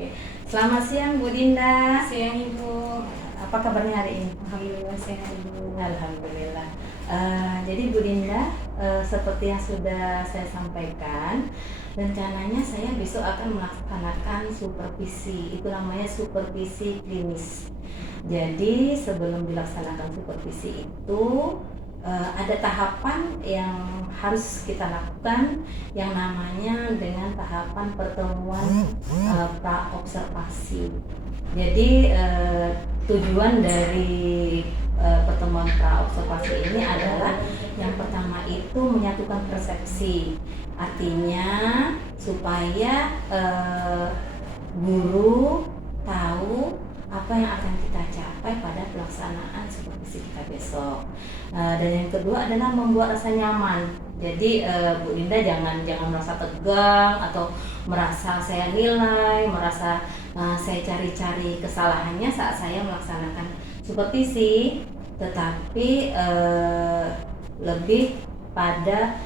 Oke. Selamat siang Bu Dinda. Siang Ibu. Apa kabarnya hari ini? Alhamdulillah sehat Ibu. Alhamdulillah. Jadi Bu Dinda, seperti yang sudah saya sampaikan, rencananya saya besok akan melaksanakan supervisi. Itu namanya supervisi klinis. Jadi sebelum dilaksanakan supervisi itu ada tahapan yang harus kita lakukan yang namanya dengan tahapan pertemuan pra-observasi. Jadi tujuan dari pertemuan pra-observasi ini adalah yang pertama itu menyatukan persepsi, artinya supaya guru tahu apa yang akan kita capai pada pelaksanaan supervisi kita besok. Dan yang kedua adalah membuat rasa nyaman. Jadi Bu Dinda jangan merasa tegang atau merasa saya nilai, merasa saya cari-cari kesalahannya saat saya melaksanakan supervisi, tetapi lebih pada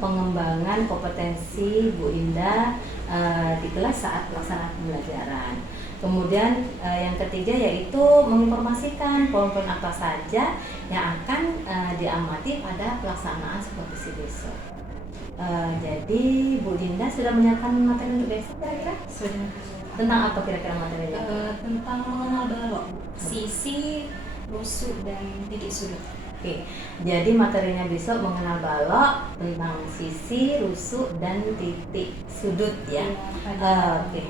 pengembangan kompetensi Bu Dinda di kelas saat pelaksanaan pembelajaran. Kemudian yang ketiga yaitu menginformasikan poin-poin apa saja yang akan diamati pada pelaksanaan supervisi besok. Jadi Bu Dinda sudah menyiapkan materi untuk besok kira-kira? Sudah. Tentang apa kira-kira materinya? Tentang mengenal balok, sisi, rusuk, dan titik sudut. Oke, jadi materinya besok mengenal balok tentang sisi, rusuk, dan titik sudut ya. Oke.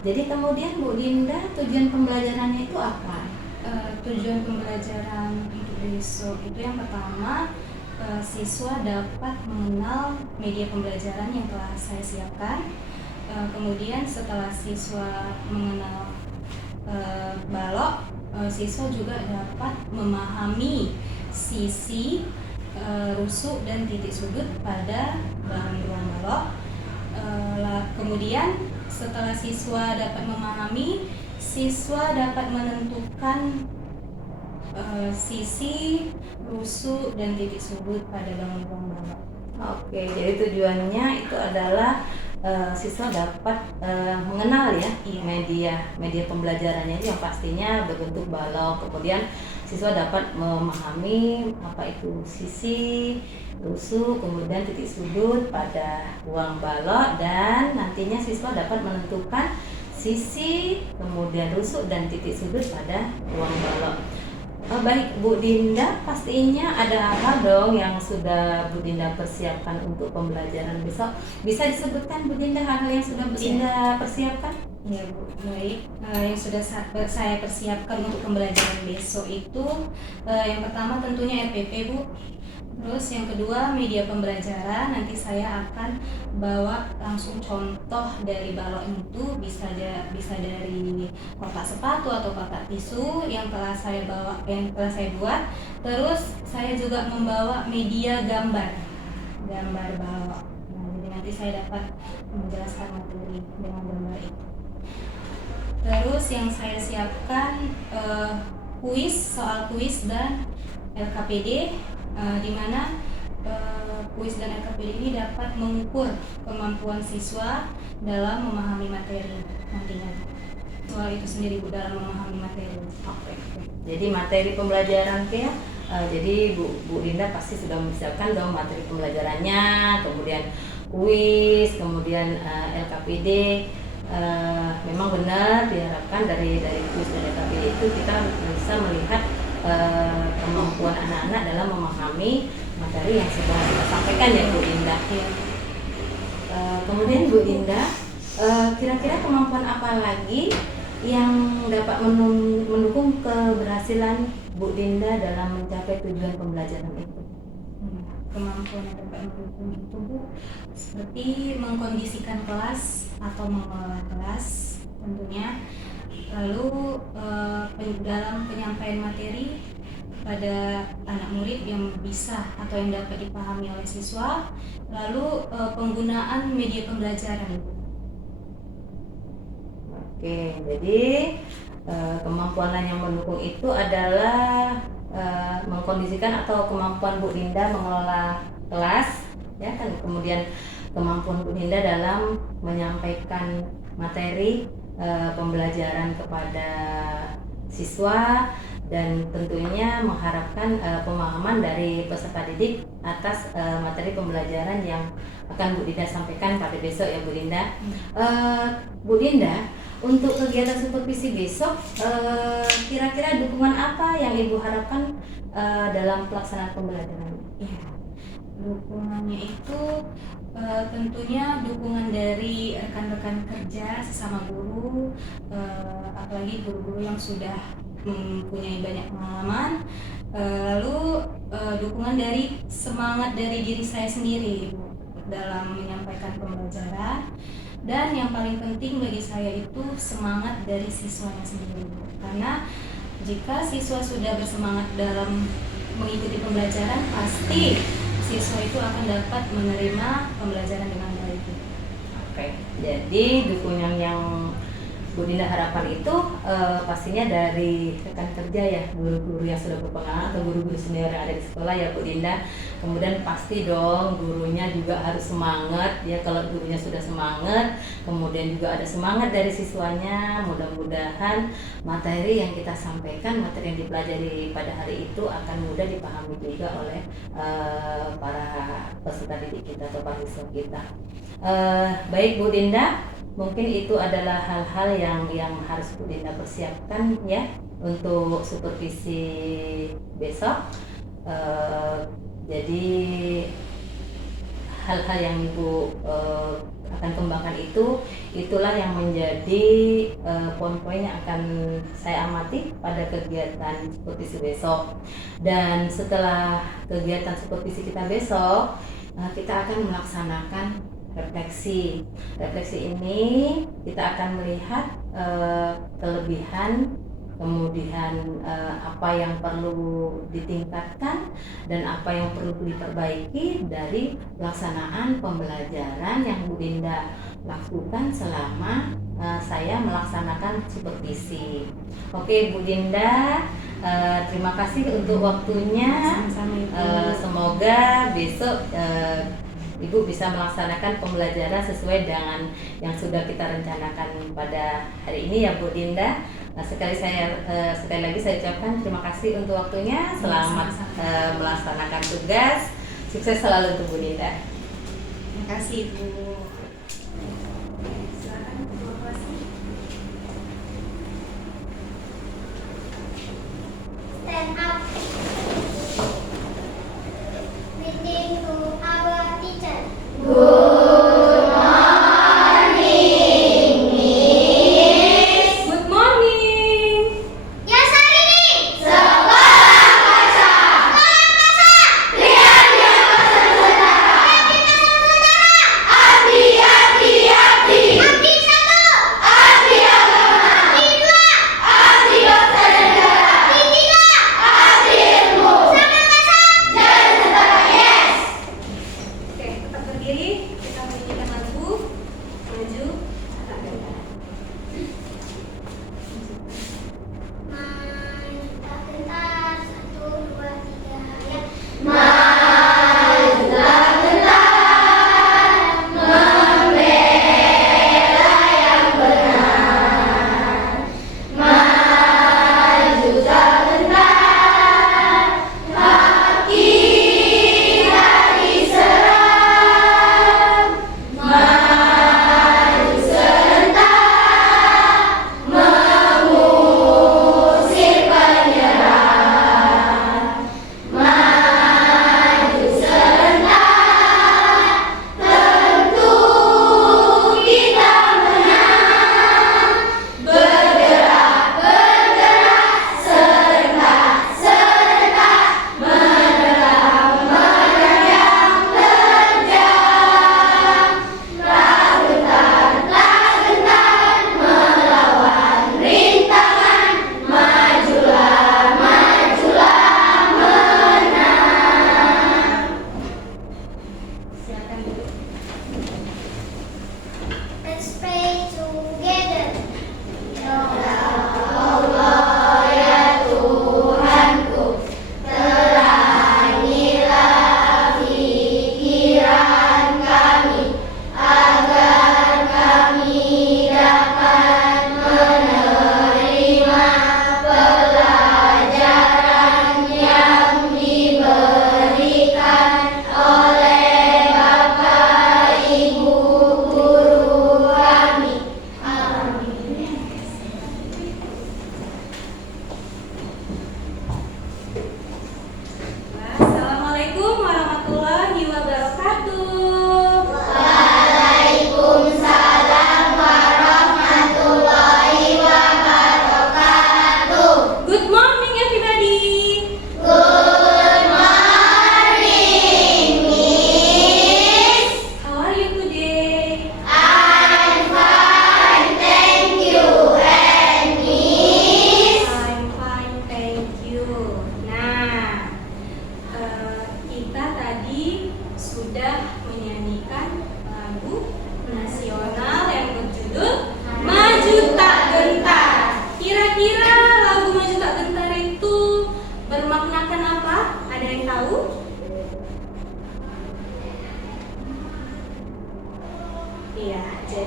Jadi kemudian Bu Dinda tujuan pembelajarannya itu apa? Tujuan pembelajaran untuk besok itu yang pertama, siswa dapat mengenal media pembelajaran yang telah saya siapkan. Kemudian setelah siswa mengenal balok, siswa juga dapat memahami sisi, rusuk, dan titik sudut pada bahan ruang balok. Kemudian setelah siswa dapat memahami, siswa dapat menentukan sisi, rusuk, dan titik sudut pada bangun ruang balok. Oke, jadi tujuannya itu adalah siswa dapat mengenal ya media pembelajarannya itu yang pastinya berbentuk balok. Kemudian siswa dapat memahami apa itu sisi, rusuk, kemudian titik sudut pada ruang balok, dan nantinya siswa dapat menentukan sisi, kemudian rusuk dan titik sudut pada ruang balok. Baik Bu Dinda, pastinya ada apa dong yang sudah Bu Dinda persiapkan untuk pembelajaran besok? Bisa disebutkan Bu Dinda hal-hal yang sudah Bu Dinda persiapkan? Ya Bu, baik. Yang sudah saya persiapkan untuk pembelajaran besok itu yang pertama tentunya RPP Bu. Terus yang kedua media pembelajaran, nanti saya akan bawa langsung contoh dari balok itu, bisa dari kotak sepatu atau kotak tisu yang telah saya buat. Terus saya juga membawa media gambar balok. Nah, jadi nanti saya dapat menjelaskan materi dengan gambar itu. Terus yang saya siapkan soal kuis dan LKPD, di mana kuis dan LKPD ini dapat mengukur kemampuan siswa dalam memahami materi nantinya. Soal itu sendiri Bu, dalam memahami materi. Oke. Jadi materi pembelajaran ya. Jadi Bu Dinda pasti sudah mempersiapkan dong materi pembelajarannya, kemudian kuis, kemudian LKPD. Memang benar diharapkan dari kuis dan LKPD itu kita bisa melihat kemampuan anak-anak dalam memahami materi yang sudah kita sampaikan ya Bu Dinda. Kemudian Bu Dinda, kira-kira kemampuan apa lagi yang dapat mendukung keberhasilan Bu Dinda dalam mencapai tujuan pembelajaran itu? Kemampuan yang dapat mendukung itu Bu, seperti mengkondisikan kelas atau mengelola kelas tentunya. Lalu dalam penyampaian materi pada anak murid yang bisa atau yang dapat dipahami oleh siswa. Lalu penggunaan media pembelajaran. Oke, jadi kemampuan lain yang mendukung itu adalah mengkondisikan atau kemampuan Bu Dinda mengelola kelas, ya kan. Kemudian kemampuan Bu Dinda dalam menyampaikan materi pembelajaran kepada siswa dan tentunya mengharapkan pemahaman dari peserta didik atas materi pembelajaran yang akan Bu Dinda sampaikan pada besok ya Bu Dinda. Bu Dinda, untuk kegiatan supervisi besok kira-kira dukungan apa yang Ibu harapkan dalam pelaksanaan pembelajaran? Iya. Dukungannya itu tentunya dukungan dari rekan-rekan kerja sesama guru, apalagi guru-guru yang sudah mempunyai banyak pengalaman, lalu dukungan dari semangat dari diri saya sendiri Ibu dalam menyampaikan pembelajaran, dan yang paling penting bagi saya itu semangat dari siswanya sendiri Ibu. Karena jika siswa sudah bersemangat dalam mengikuti pembelajaran, pasti siswa itu akan dapat menerima pembelajaran dengan baik. Oke, jadi dukungan yang Bu Dinda harapkan itu pastinya dari rekan kerja ya, guru-guru yang sudah berpengalaman atau guru-guru senior yang ada di sekolah ya Bu Dinda. Kemudian pasti dong gurunya juga harus semangat ya, kalau gurunya sudah semangat, kemudian juga ada semangat dari siswanya. Mudah-mudahan materi yang kita sampaikan, materi yang dipelajari pada hari itu akan mudah dipahami juga oleh para peserta didik kita atau para siswa kita. Baik Bu Dinda, mungkin itu adalah hal-hal yang harus Bu Dinda persiapkan ya untuk supervisi besok. Jadi hal-hal yang Ibu akan kembangkan itulah yang menjadi poin-poin yang akan saya amati pada kegiatan supervisi besok. Dan setelah kegiatan supervisi kita besok, kita akan melaksanakan refleksi. Refleksi ini kita akan melihat kelebihan, kemudian apa yang perlu ditingkatkan dan apa yang perlu diperbaiki dari pelaksanaan pembelajaran yang Bu Dinda lakukan selama saya melaksanakan supervisi. Oke Bu Dinda, terima kasih untuk waktunya. Semoga besok Ibu bisa melaksanakan pembelajaran sesuai dengan yang sudah kita rencanakan pada hari ini ya Bu Dinda. Sekali lagi saya ucapkan terima kasih untuk waktunya. Selamat melaksanakan tugas. Sukses selalu untuk Bu Dinda. Terima kasih Bu. Stand up. Greeting to our teacher. Good morning. Ya Sarini. Sekolah Kasar. Sekolah Kasar. Lihat yang saudara. Abdi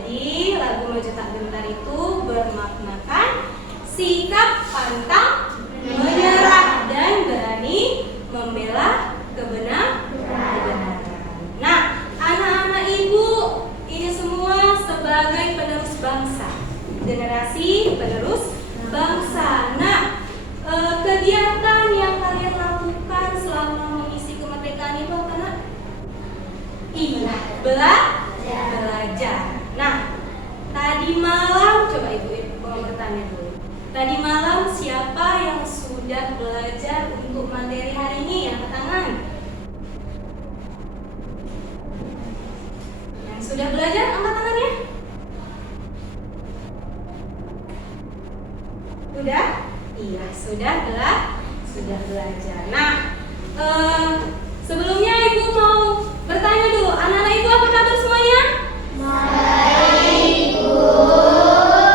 Jadi lagu Maju Tak Gentar itu bermaknakan sikap pantang menyerah dan berani membela kebenaran. Nah, anak-anak ibu ini semua sebagai penerus bangsa, generasi penerus bangsa. Nah, kegiatan yang kalian lakukan selama mengisi kemerdekaan itu apa, Nak? Iya, belajar. Nah, tadi malam coba ibu mau bertanya dulu. Tadi malam siapa yang sudah belajar untuk materi hari ini? Angkat tangan. Yang sudah belajar, angkat tangannya. Sudah? Iya, sudah belajar. Nah, sebelumnya ibu mau bertanya dulu, anak-anak ibu apa kabar semuanya? Baik, Bu.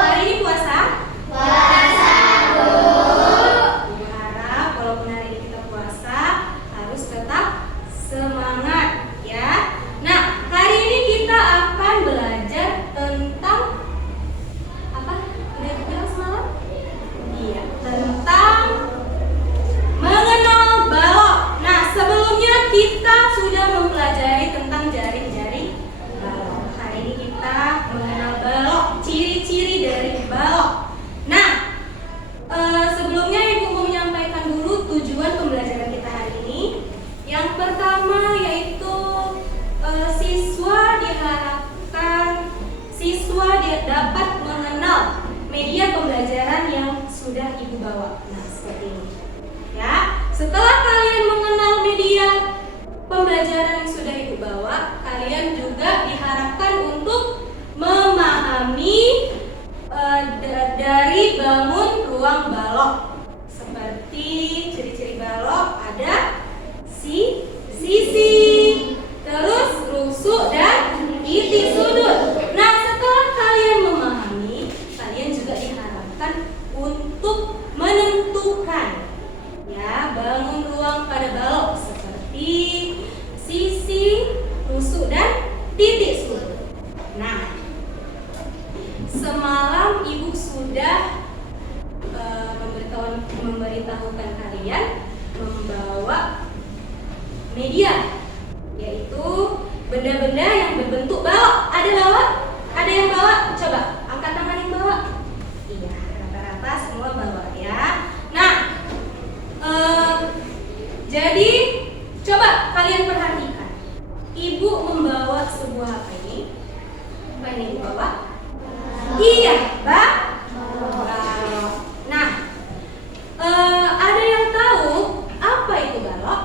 Hari ini puasa? Puasa, Bu. Ibu harap walaupun hari ini kita puasa harus tetap semangat ya. Nah, hari ini kita akan belajar tentang apa? Udah bilang semalam? Iya, tentang mengenal balok. Nah, sebelumnya kita sudah mempelajari tentang jari-jari balok. Hari ini kita mengenal balok, ciri-ciri dari balok. Nah, sebelumnya ibu mau menyampaikan dulu tujuan pembelajaran kita hari ini. Yang pertama yaitu siswa dapat mengenal media pembelajaran yang sudah ibu bawa. Nah, seperti ini. Ya, setelah kalian mengenal media pembelajaran yang sudah ibu bawa, kalian juga diharapkan untuk memahami dari bangun ruang balok. Seperti ciri-ciri balok ada sisi, terus rusuk dan titik sudut. Nah, setelah kalian memahami, kalian juga diharapkan untuk menentukan ya bangun ruang pada balok seperti sisi, rusuk dan titik sudut. Nah, semalam ibu sudah memberitahukan kalian membawa media, yaitu benda-benda yang berbentuk balok. Ada bawa? Ada yang bawa? Coba angkat tangan yang bawa. Iya, rata-rata semua bawa ya. Nah, jadi coba kalian perhatikan. Ibu membawa sebuah apa ini? Apa ini ibu bawa? Iya, balok. Nah, ada yang tahu apa itu balok?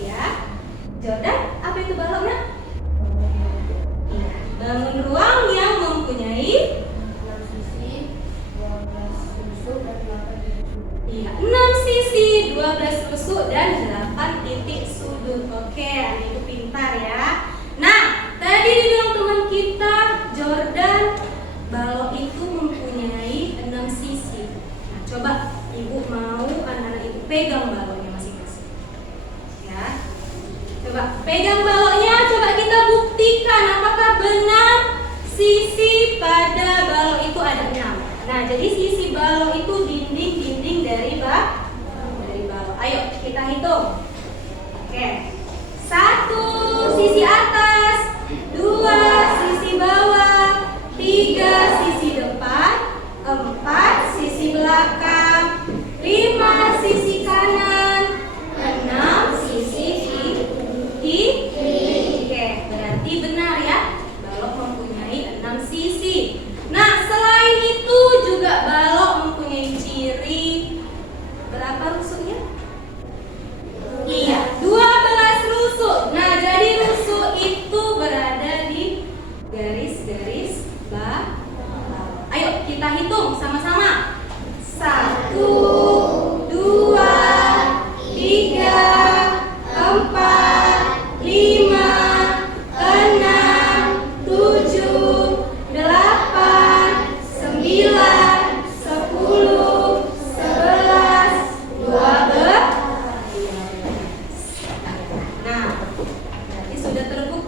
Ya, Jordan, apa itu baloknya? Iya, bangun ruang yang mempunyai 6 sisi, 12 rusuk dan 8 titik sudut. Oke, anak ibu pintar ya. Nah, tadi dibilang teman kita Jordan, balok itu mempunyai 6 sisi. Nah, coba ibu mau anak-anak ibu pegang baloknya masing-masing. Ya. Coba pegang baloknya, coba kita buktikan apakah benar sisi pada balok itu ada 6. Nah, jadi sisi balok itu dinding-dinding dari balok. Ayo kita hitung. Oke. 1 sisi atas, 2 sisi bawah, 3 sisi depan, 4 sisi belakang, 5 sisi kanan, 6 sisi kiri. Oke, berarti benar ya. Balok mempunyai 6 sisi. Nah, selain itu juga balok mempunyai ciri berapa rusuknya? Iya, 12 rusuk. Nah, jadi rusuk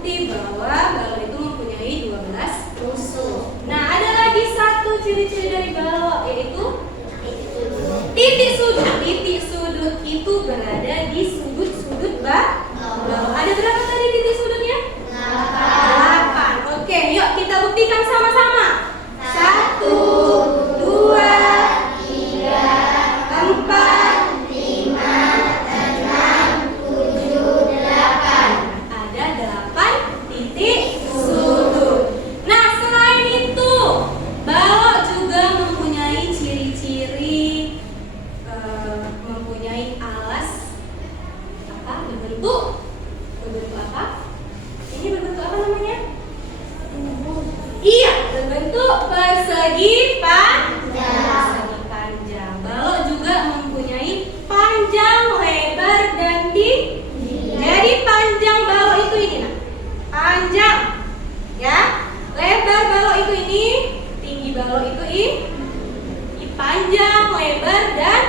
bukti bahwa balok itu mempunyai 12 tusuk. Nah, ada lagi satu ciri-ciri dari balok, yaitu titik sudut. Titik sudut itu berada di sudut-sudut balok. Ada berapa tadi titik sudutnya? 8. Oke, yuk kita buktikan sama-sama. 1, 2, 3, 4, 5, 6, 7, 8. Ada 8 titik sudut. Nah, selain itu, balok juga mempunyai ciri-ciri mempunyai alas berbentuk apa? Ini berbentuk apa namanya? Iya, berbentuk persegi panjang. Balok juga mempunyai panjang, lebar, dan tinggi. Jadi panjang balok itu ini, nah. Panjang, ya. Lebar balok itu ini, tinggi balok itu ini panjang, lebar, dan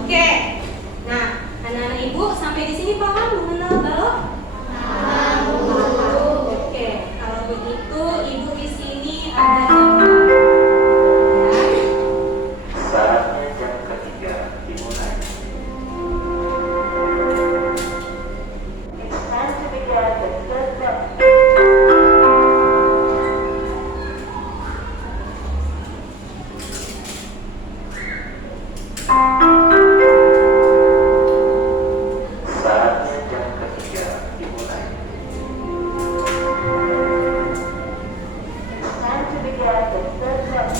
oke. Nah, anak-anak ibu sampai di sini paham mengenal balok? Paham. Oke, kalau begitu ibu di sini ada Saatnya jam ketiga dimulai. It's time to begin the third round. Saatnya jam ketiga dimulai. It's time to begin the third round.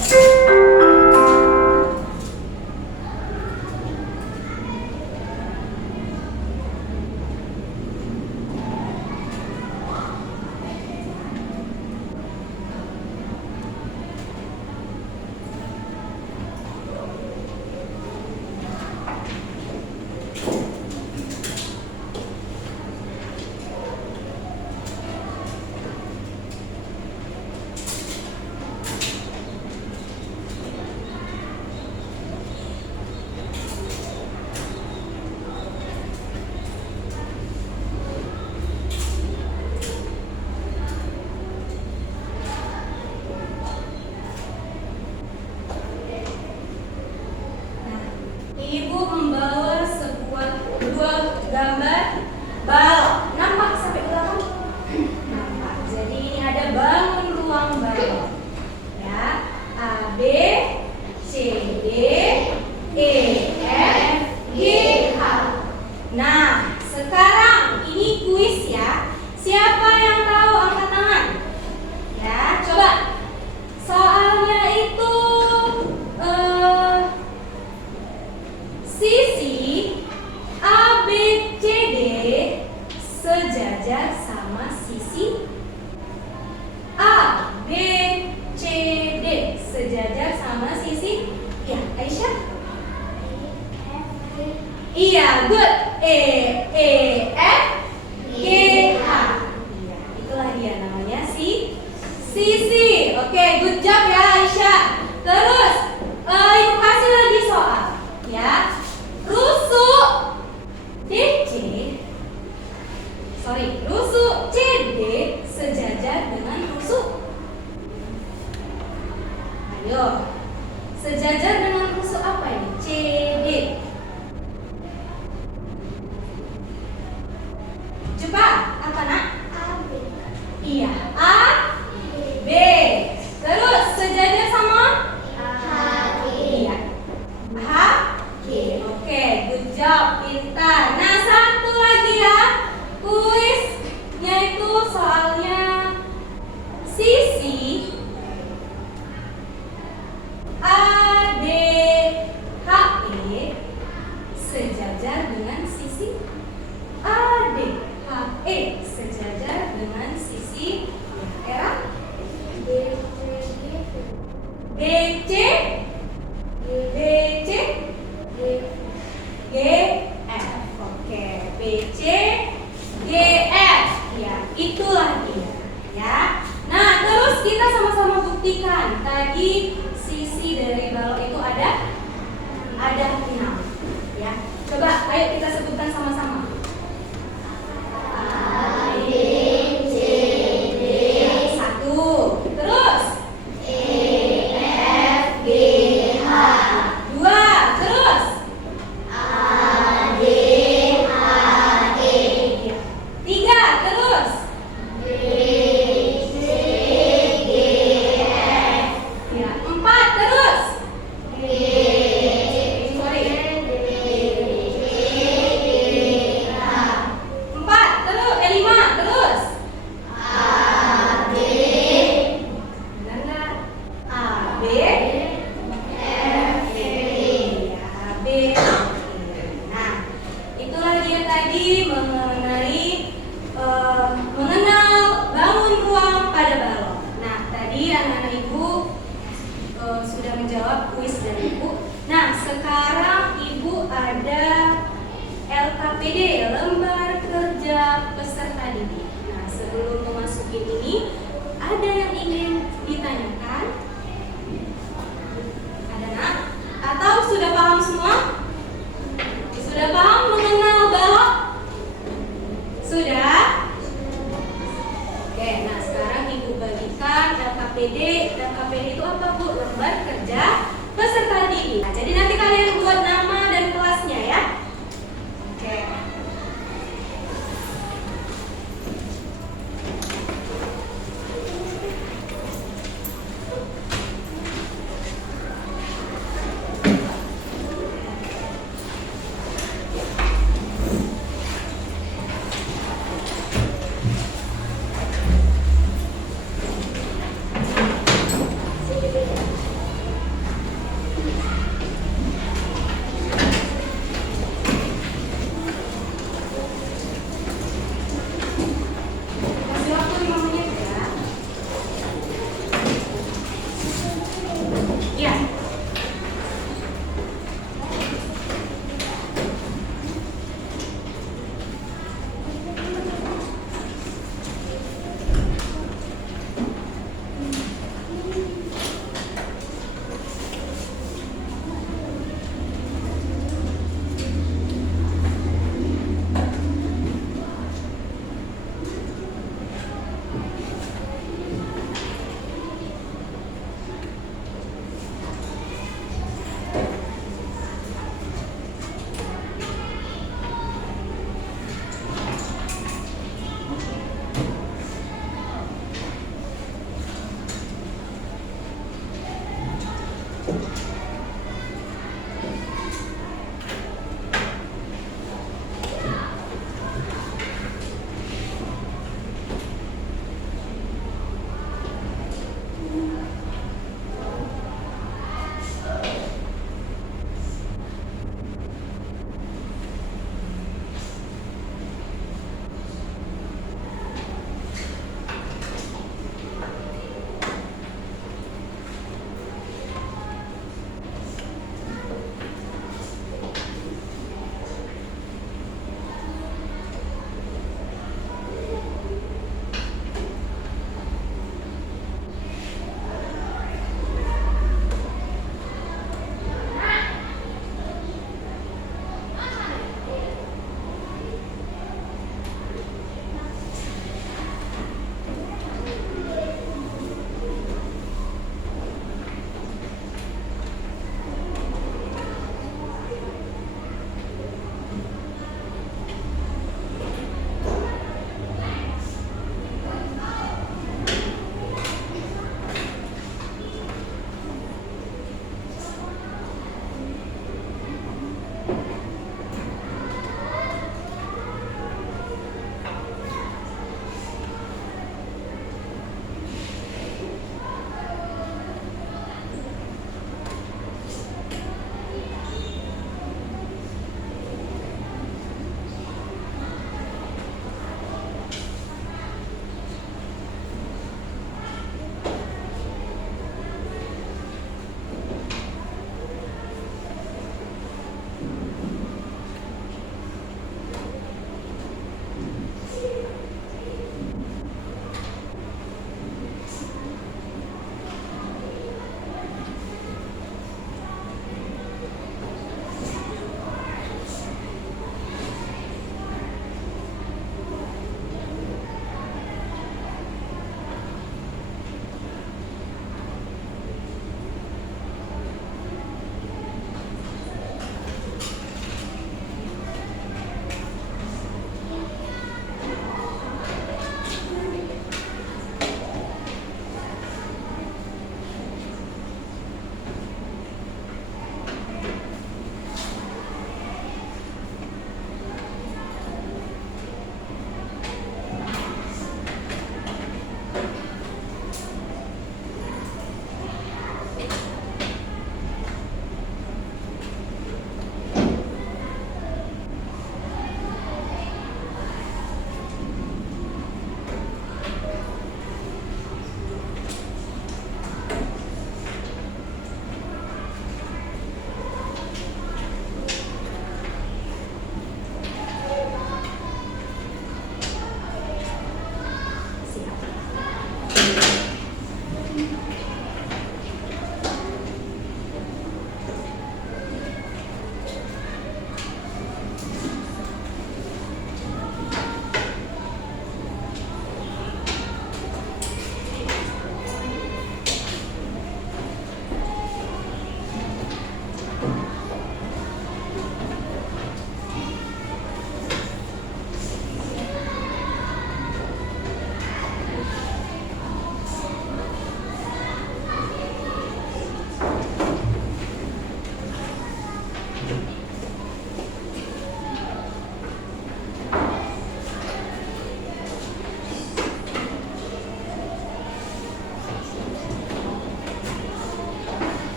Ibu membawa dua gambar balok. Nampak sampai belakang? Nampak. Jadi ini ada bangun ruang balok. Ya, A, B, C, D, E, F, G, H. Nah, sekarang ini kuis ya. Siapa yang tahu angkat tangan? Ya, coba. Soalnya itu sisi A, B, C, D sejajar sama sisi A, B, C, D sejajar sama sisi, ya Aisyah? Iya, good. E, F, G, H. Iya, itulah dia namanya sisi. Oke, good job ya Aisyah. Terus, ibu kasih lagi soal, ya. Rusuk CD sejajar dengan rusuk. Ayo, sejajar dengan rusuk apa ini? CD. Cepat, apa nak? Iya, A, B. Terus sejajar sama? Iya, H, G. Oke, good job, pintar. Nah, satu lagi ya, kuisnya itu soalnya sisi A, D, H, E sejajar dengan sisi A, D, H, E sejajar dengan sisi era B, C, G, F. Oke, B, C, G, F. Ya, itulah dia. Ya. Nah, terus kita sama-sama buktikan. Tadi sisi dari balok itu ada 6. Ya. Coba, ayo kita sebutkan sama-sama. A, B, C, Oke, nah sekarang Ibu bagikan LKPD. LKPD itu apa Bu? Lembar kerja peserta didik. Nah, jadi nanti kalian buat nama dan kelasnya ya. Oke.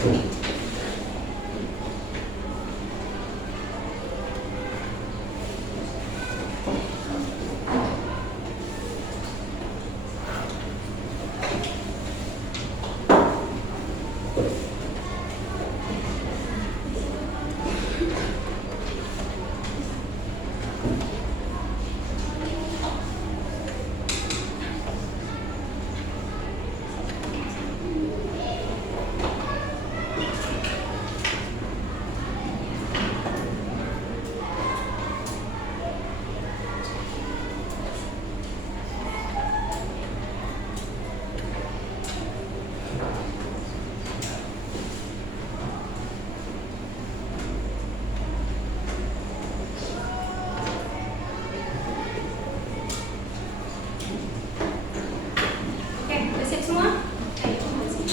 Oke, udah siap semua? Ayo, bersih.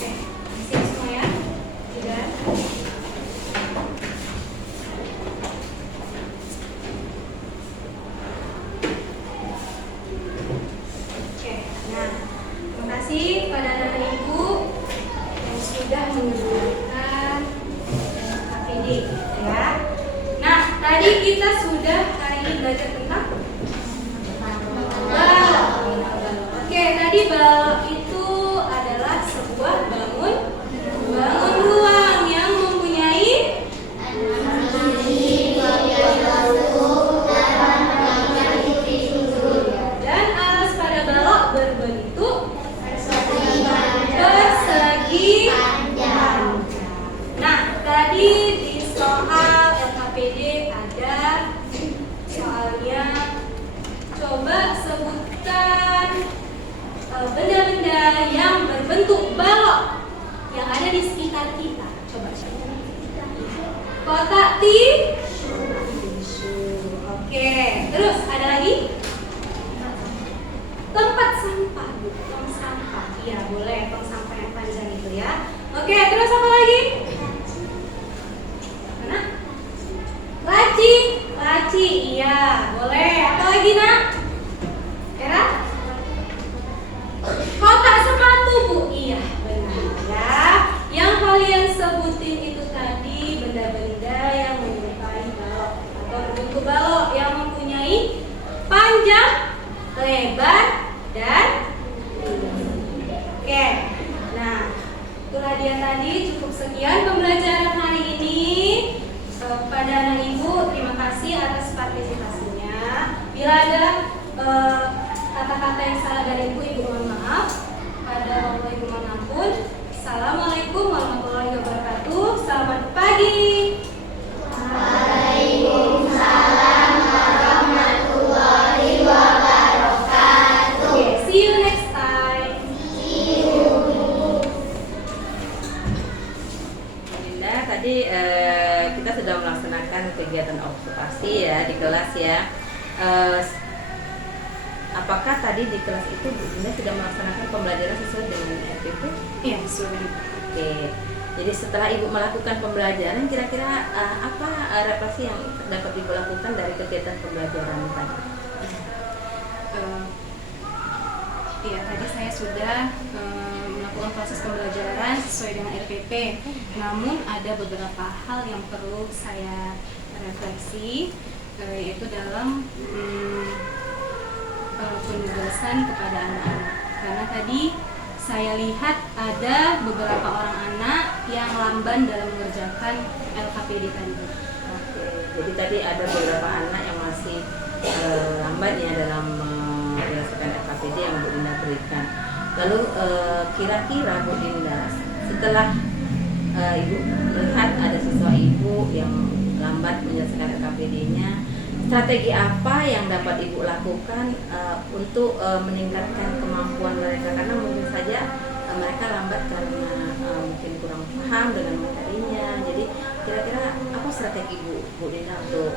Oke, siap semua ya? Sudah? Oke, nah, terima kasih pada anak-anak ibu yang sudah menggunakan KPD ya. Nah, tadi kita sudah hari ini belajar tentang balok. Oke, tadi balok itu adalah sebuah bangun ruang yang mempunyai dan alas pada balok berbentuk persegi panjang. Nah, tadi di soal LKPD ada soalnya, coba sebutkan benda-benda yang berbentuk balok yang ada di sekitar kita. Coba. Kotak tisu. Oke, terus ada lagi? Tempat sampah, Bu. Tong sampah. Iya, boleh tong sampah yang panjang itu ya. Oke, terus apa lagi? Mana? Laci. Laci, iya, boleh. Apa lagi, Nak? Era? Kotak sepatu, Bu. Iya, benar ya. Yang kalian sebutin itu tadi benda-benda yang menyerupai balok atau berbentuk balok yang mempunyai panjang, lebar, dan oke. Nah, itulah dia tadi. Cukup sekian pembelajaran hari ini. Pada anak ibu, terima kasih atas partisipasinya. Bila ada kata-kata yang salah dari ibu mohon maaf. Pada Allah ibu mohon ampun. Assalamualaikum warahmatullahi wabarakatuh. Selamat pagi. Waalaikumsalam warahmatullahi wabarakatuh. Okay, see you next time. Linda, tadi kita sudah melaksanakan kegiatan observasi ya di kelas ya. Apakah tadi di kelas itu Bu Dinda sudah melaksanakan pembelajaran sesuai dengan RPP? Iya, sudah. Oke. Jadi setelah Ibu melakukan pembelajaran, kira-kira apa refleksi yang dapat Ibu lakukan dari kegiatan pembelajaran tadi? Iya, tadi saya sudah melakukan proses pembelajaran sesuai dengan RPP. Namun ada beberapa hal yang perlu saya refleksi, yaitu dalam penugasan kepada anak-anak. Karena tadi saya lihat ada beberapa orang anak yang lamban dalam mengerjakan LKPD tadi. Oke. Jadi tadi ada beberapa anak yang masih lambat ya dalam menyelesaikan LKPD yang Bu Dinda berikan. Lalu kira-kira Bu Dinda setelah Ibu melihat ada siswa ibu yang lambat menyelesaikan LKPD-nya, strategi apa yang dapat ibu lakukan untuk meningkatkan kemampuan mereka, karena mungkin saja mereka lambat karena mungkin kurang paham dengan materinya. Jadi kira-kira apa strategi Bu Dinda untuk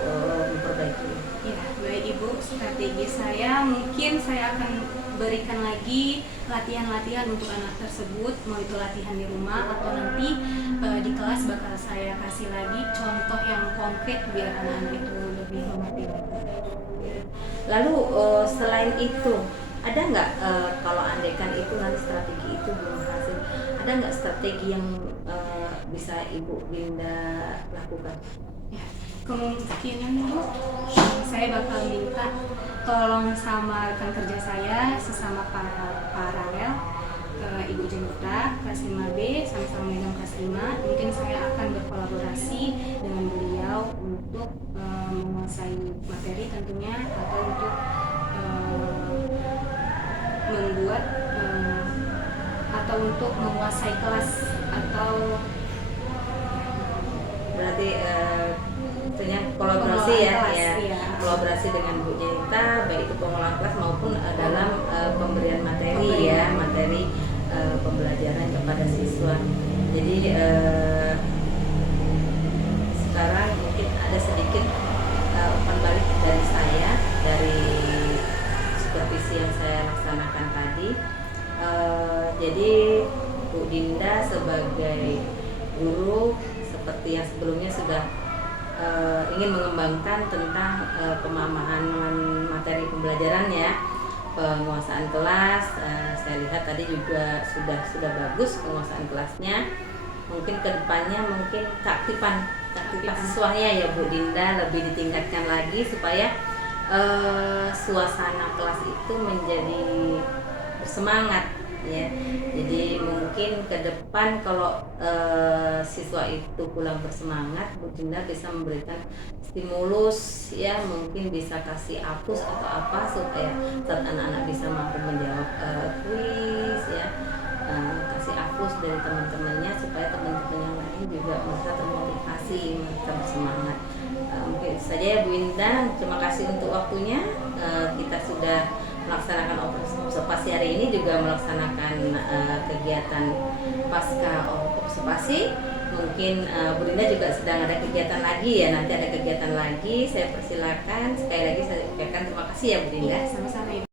memperbaiki? Ya, baik Ibu, strategi saya mungkin saya akan berikan lagi latihan-latihan untuk anak tersebut, mau itu latihan di rumah atau nanti di kelas bakal saya kasih lagi contoh yang konkret biar anak-anak itu lebih mengerti lagi. Lalu selain itu ada nggak kalau andaikan itu nanti strategi itu belum berhasil, ada nggak strategi yang bisa Ibu Dinda lakukan? Ya, kemungkinan Bu, saya bakal minta tolong sama rekan kerja saya sesama paralel Ibu Jenita kelas 5B sama-sama megang kelas 5. Mungkin saya akan berkolaborasi dengan beliau untuk menguasai materi tentunya, atau untuk membuat atau untuk menguasai kelas, atau Berarti tentunya kolaborasi ya, kelas, ya. iya. Kolaborasi dengan Bu Jenita, baik itu pengelolaan kelas maupun dalam pemberian materi ya, materi pembelajaran kepada siswa. Jadi sekarang mungkin ada sedikit umpan balik dari saya, dari supervisi yang saya laksanakan tadi. Jadi Bu Dinda sebagai guru seperti yang sebelumnya sudah ingin mengembangkan tentang pemahaman materi pembelajaran ya, penguasaan kelas. Saya lihat tadi juga sudah bagus penguasaan kelasnya. Mungkin kedepannya mungkin keaktifan siswanya ya Bu Dinda lebih ditingkatkan lagi supaya suasana kelas itu menjadi bersemangat ya. Jadi mungkin ke depan kalau siswa itu pulang bersemangat, Bu Dinda bisa memberikan stimulus ya, mungkin bisa kasih apus atau apa supaya saat anak-anak bisa mampu menjawab kuis ya, kasih apus dari teman-temannya supaya teman-teman yang lain juga merasa termotivasi, merasa bersemangat. Mungkin itu saja ya Bu Dinda, terima kasih untuk waktunya. Kita sudah melaksanakan observasi hari ini, juga melaksanakan kegiatan pasca observasi. Mungkin Bu Dinda juga sedang ada kegiatan lagi ya, nanti ada kegiatan lagi. Saya persilakan sekali lagi, saya ucapkan terima kasih ya Bu Dinda. Sama-sama Ibu.